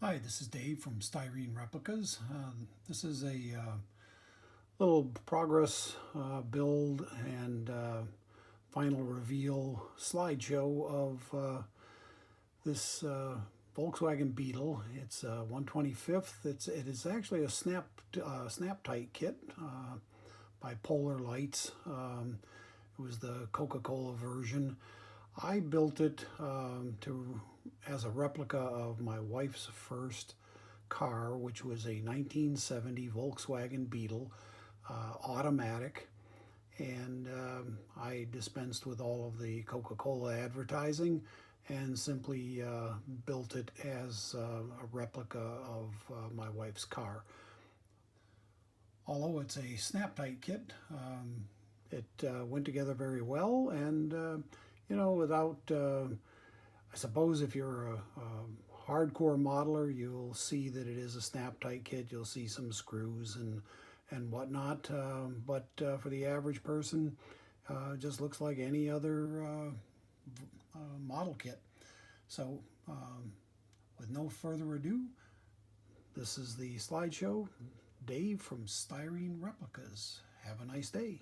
Hi, this is Dave from Styrene Replicas. This is a little progress build and final reveal slideshow of this Volkswagen Beetle. It's 125th. It is actually a snap tight kit by Polar Lights. It was the Coca-Cola version. I built it as a replica of my wife's first car, which was a 1970 Volkswagen Beetle automatic. And I dispensed with all of the Coca-Cola advertising and simply built it as a replica of my wife's car. Although it's a snap-tight kit, it went together very well, and without I suppose if you're a hardcore modeler, you'll see that it is a snap-tight kit. You'll see some screws and whatnot. But for the average person, it just looks like any other model kit. So with no further ado, this is the slideshow. Dave from Styrene Replicas. Have a nice day.